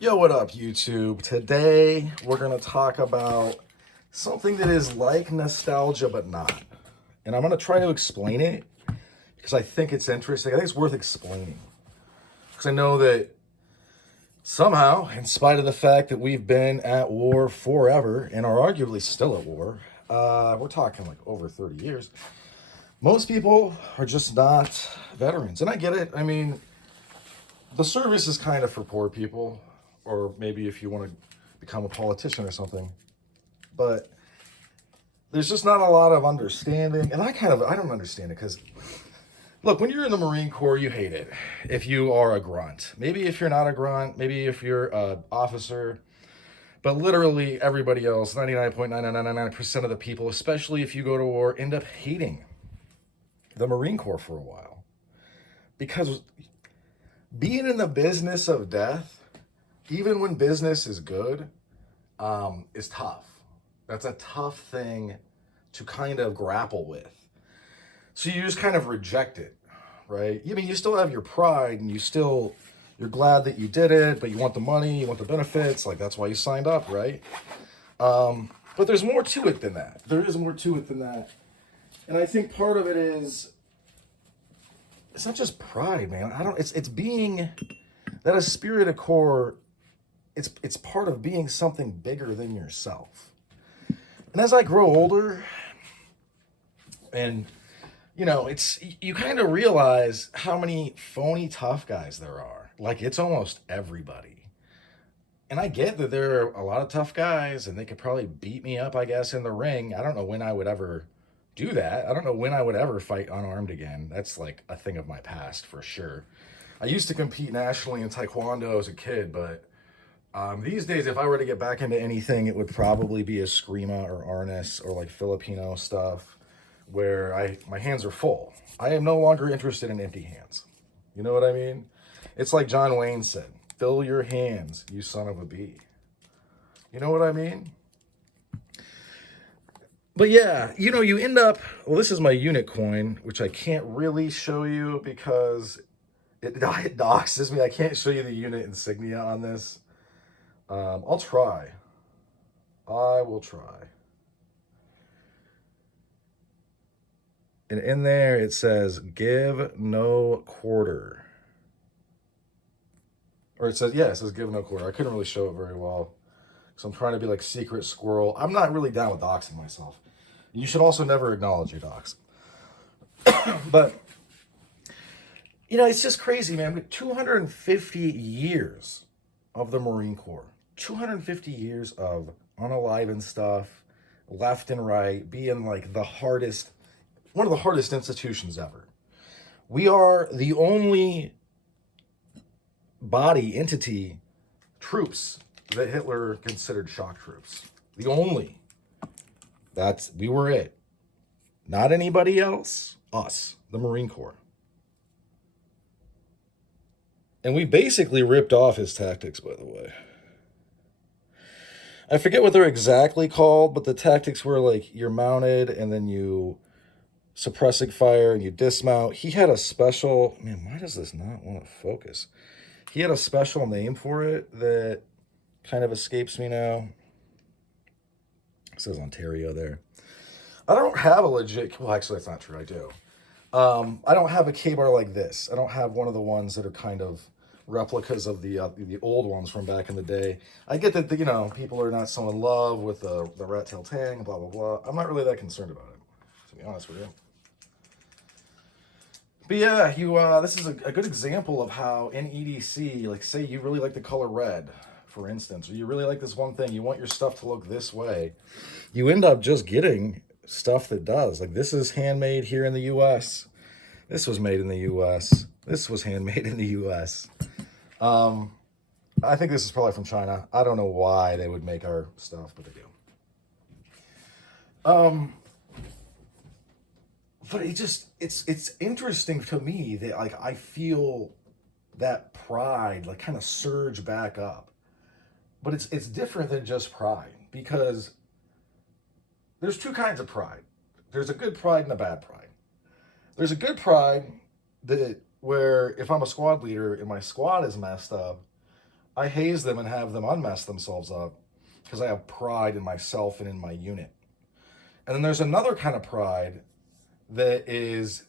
Yo, what up, YouTube? Today, we're going to talk about something that is like nostalgia, but not. And I'm going to try to explain it because I think it's interesting. I think it's worth explaining. Because I know that somehow, in spite of the fact that we've been at war forever and are arguably still at war, we're talking like over 30 years, most people are just not veterans. And I get it. I mean, the service is kind of for poor people, or maybe if you want to become a politician or something. But there's just not a lot of understanding, and I don't understand it because look, when you're in the Marine Corps, you hate it if you are a grunt. Maybe if you're not a grunt, maybe if you're an officer, but literally everybody else, 99.9999% of the people, especially if you go to war, end up hating the Marine Corps for a while because being in the business of death, even when business is good, is tough. That's a tough thing to kind of grapple with. So you just kind of reject it, right? I mean, you still have your pride and you're glad that you did it, but you want the money, you want the benefits, like that's why you signed up, right? But there's more to it than that. There is more to it than that. And I think part of it is, it's not just pride, man. It's being that a spirit of corps, it's part of being something bigger than yourself. And as I grow older, and it's you kind of realize how many phony tough guys there are. Like it's almost everybody. And I get that there are a lot of tough guys and they could probably beat me up, I guess, in the ring. I don't know when I would ever do that. I don't know when I would ever fight unarmed again. That's like a thing of my past for sure. I used to compete nationally in Taekwondo as a kid, but these days, if I were to get back into anything, it would probably be Eskrima or Arnis or like Filipino stuff where my hands are full. I am no longer interested in empty hands. You know what I mean? It's like John Wayne said, fill your hands, you son of a bee. You know what I mean? But yeah, you end up, well, this is my unit coin, which I can't really show you because it doxes me. I can't show you the unit insignia on this. I'll try. I will try. And in there it says, give no quarter. Or it says give no quarter. I couldn't really show it very well. So I'm trying to be like secret squirrel. I'm not really down with doxing myself. You should also never acknowledge your dox. But, it's just crazy, man. 250 years of the Marine Corps. 250 years of unaliving stuff, left and right, being like one of the hardest institutions ever. We are the only entity, troops that Hitler considered shock troops. The only. We were it. Not anybody else. Us, the Marine Corps. And we basically ripped off his tactics, by the way. I forget what they're exactly called, but the tactics were like you're mounted and then you suppressing fire and you dismount. He had a special, man, why does this not want to focus? He had a special name for it that kind of escapes me now. It says Ontario there. I don't have a legit, well, actually, that's not true. I do. I don't have a K-bar like this. I don't have one of the ones that are kind of replicas of the old ones from back in the day. I get that, people are not so in love with the rat tail tang, blah, blah, blah. I'm not really that concerned about it, to be honest with you. But yeah, this is a good example of how in EDC, like say you really like the color red, for instance, or you really like this one thing, you want your stuff to look this way, you end up just getting stuff that does. Like this is handmade here in the US. This was made in the US. This was handmade in the US. I think this is probably from China. I don't know why they would make our stuff, but they do. But it's interesting to me that like I feel that pride like kind of surge back up. But it's different than just pride because there's two kinds of pride. There's a good pride and a bad pride. There's a good pride that where if I'm a squad leader and my squad is messed up, I haze them and have them unmess themselves up because I have pride in myself and in my unit. And then there's another kind of pride that is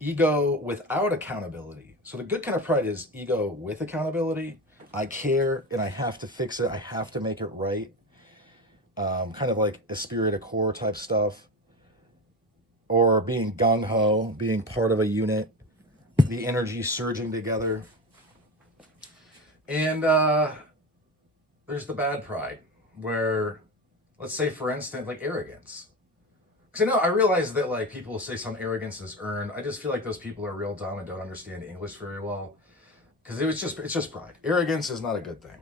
ego without accountability. So the good kind of pride is ego with accountability. I care and I have to fix it. I have to make it right. Kind of like Esprit de Corps type stuff. Or being gung-ho, being part of a unit, the energy surging together. And there's the bad pride, where, let's say, for instance, like arrogance. Because I realize that like people say some arrogance is earned. I just feel like those people are real dumb and don't understand English very well. Because it's just pride. Arrogance is not a good thing.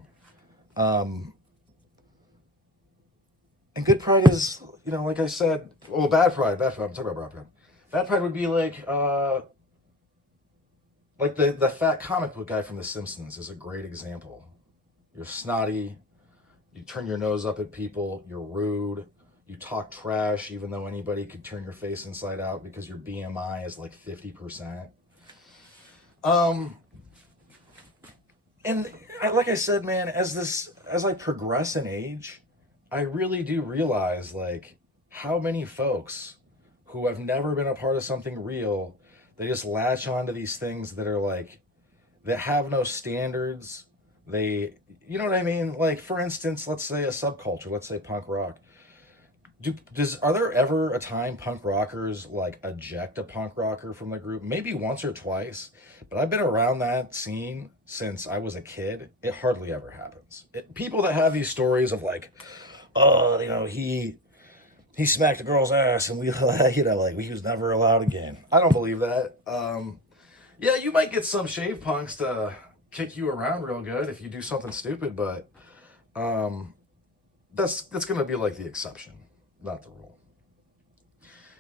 And good pride is, like I said, well, bad pride. I'm talking about bad pride. Bad pride would be like the fat comic book guy from The Simpsons is a great example. You're snotty, you turn your nose up at people, you're rude, you talk trash even though anybody could turn your face inside out because your BMI is like 50%. And like I said, man, as I progress in age, I really do realize like how many folks who have never been a part of something real, they just latch onto these things that are like, that have no standards. They, you know what I mean? Like, for instance, let's say a subculture, let's say punk rock. Are there ever a time punk rockers like eject a punk rocker from the group? Maybe once or twice, but I've been around that scene since I was a kid. It hardly ever happens. People that have these stories of like, oh, he smacked a girl's ass and we, like he was never allowed again. I don't believe that. Yeah, you might get some shave punks to kick you around real good if you do something stupid, but that's going to be like the exception, not the rule.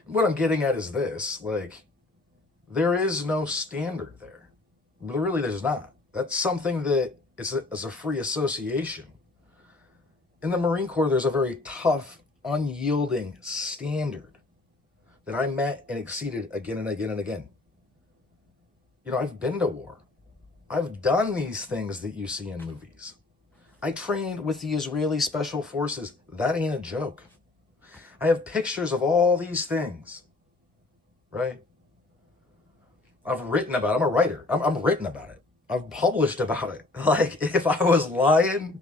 What I'm getting at is this, like, there is no standard there. Really, there's not. That's something that is a free association. In the Marine Corps, there's a very tough, unyielding standard that I met and exceeded again and again and again. I've been to war. I've done these things that you see in movies. I trained with the Israeli Special Forces. That ain't a joke. I have pictures of all these things, right? I've written about it. I'm a writer. I'm written about it. I've published about it. Like, if I was lying,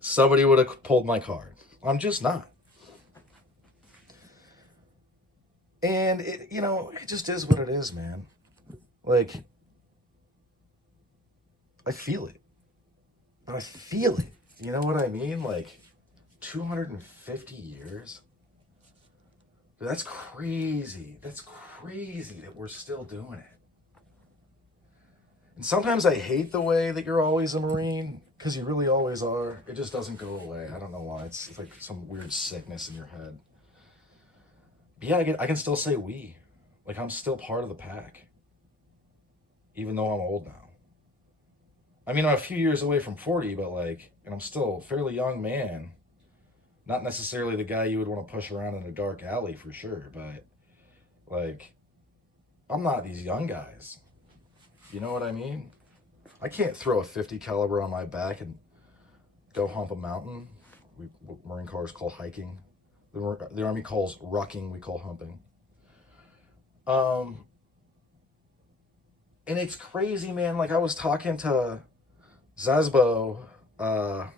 somebody would have pulled my card. I'm just not. And it just is what it is, man. Like, I feel it. I feel it. You know what I mean? Like, 250 years? That's crazy. That's crazy that we're still doing it. And sometimes I hate the way that you're always a Marine, because you really always are. It just doesn't go away. I don't know why. It's like some weird sickness in your head. But yeah, I can still say we. Like, I'm still part of the pack. Even though I'm old now. I mean, I'm a few years away from 40, but like, and I'm still a fairly young man. Not necessarily the guy you would want to push around in a dark alley for sure, but like, I'm not these young guys. You know what I mean? I can't throw a 50 caliber on my back and go hump a mountain. What Marine Corps call hiking. The Army calls rucking, we call humping. And it's crazy, man. Like, I was talking to Zasbo, I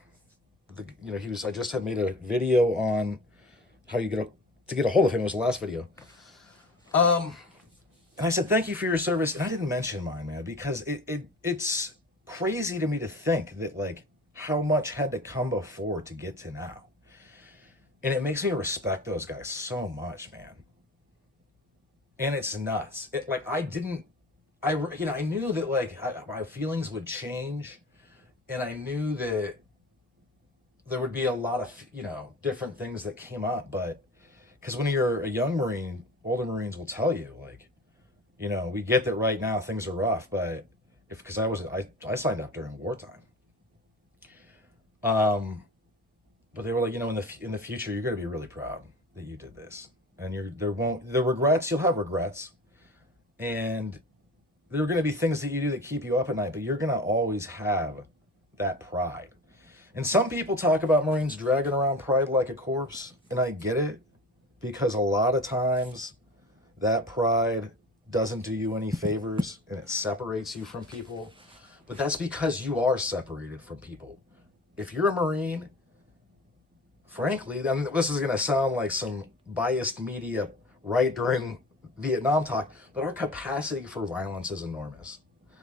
just had made a video on how you get a hold of him. It was the last video. And I said, thank you for your service. And I didn't mention mine, man, because it's crazy to me to think that like how much had to come before to get to now. And it makes me respect those guys so much, man. And it's nuts. I knew that like my feelings would change, and I knew that there would be a lot of, different things that came up, but because when you're a young Marine, older Marines will tell you like, we get that right now things are rough, but because I signed up during wartime. But they were like, in the future, you're going to be really proud that you did this. And the regrets, you'll have regrets. And there are going to be things that you do that keep you up at night, but you're going to always have that pride. And some people talk about Marines dragging around pride like a corpse, and I get it, because a lot of times that pride doesn't do you any favors and it separates you from people. But that's because you are separated from people. If you're a Marine, frankly, I mean, this is going to sound like some biased media right during Vietnam talk, but our capacity for violence is enormous.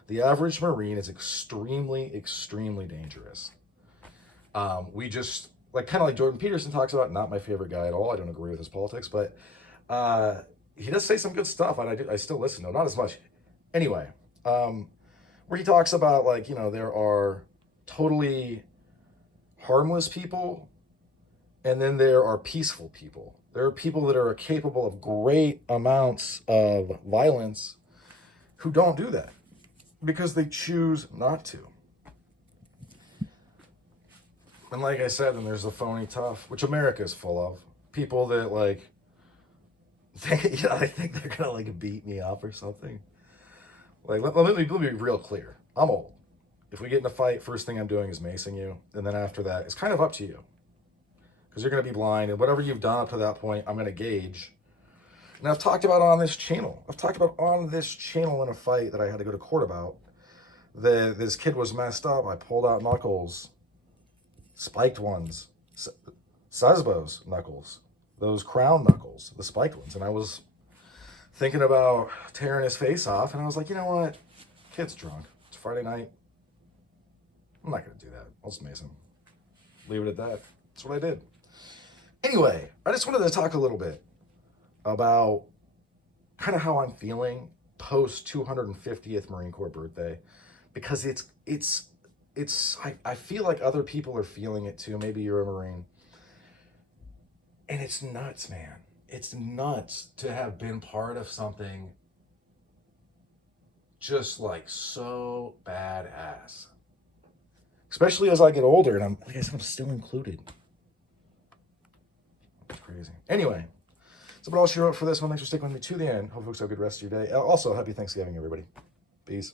The average Marine is extremely, extremely dangerous. We just, like, kind of like Jordan Peterson talks about, not my favorite guy at all. I don't agree with his politics, but he does say some good stuff, and I still listen to him, not as much. Anyway, where he talks about, like, you know, there are totally harmless people, and then there are peaceful people. There are people that are capable of great amounts of violence who don't do that because they choose not to. And like I said, then there's the phony tough, which America is full of. People that, like, I think they're gonna, like, beat me up or something. Like, let me be real clear. I'm old. If we get in a fight, first thing I'm doing is macing you, and then after that, it's kind of up to you, because you're gonna be blind, and whatever you've done up to that point, I'm gonna gauge. And I've talked about on this channel. In a fight that I had to go to court about. This kid was messed up. I pulled out knuckles, spiked ones, Sasbo's knuckles, those crown knuckles, the spiked ones, and I was thinking about tearing his face off, and I was like, you know what? Kid's drunk. It's Friday night. I'm not going to do that. I'll just mace him. Leave it at that. That's what I did. Anyway, I just wanted to talk a little bit about kind of how I'm feeling post 250th Marine Corps birthday, because I feel like other people are feeling it too. Maybe you're a Marine. And it's nuts, man. It's nuts to have been part of something just, like, so badass. Especially as I get older, and like I said, I'm still included. It's crazy. Anyway, that's about all she wrote for this one. Thanks for sticking with me to the end. Hope folks have a good rest of your day. Also, happy Thanksgiving, everybody. Peace.